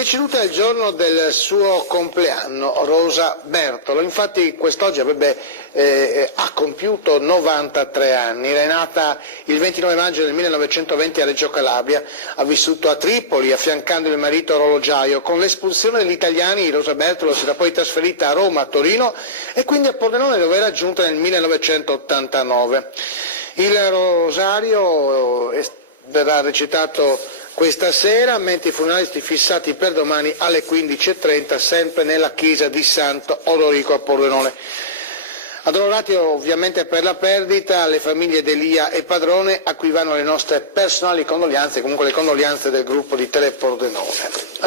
deceduta il giorno del suo compleanno, Rosa Bertolo. Infatti quest'oggi ha compiuto 93 anni. Era nata il 29 maggio del 1920 a Reggio Calabria, ha vissuto a Tripoli affiancando il marito orologiaio. Con l'espulsione degli italiani Rosa Bertolo si era poi trasferita a Roma, a Torino e quindi a Pordenone, dove era giunta nel 1989. Il rosario verrà recitato questa sera, mentre i funerali sono fissati per domani alle 15:30, sempre nella chiesa di Santo Odorico a Pordenone. Addolorati ovviamente per la perdita, alle famiglie Delia e Padrone, a cui vanno le nostre personali condoglianze, comunque le condoglianze del gruppo di Tele Pordenone.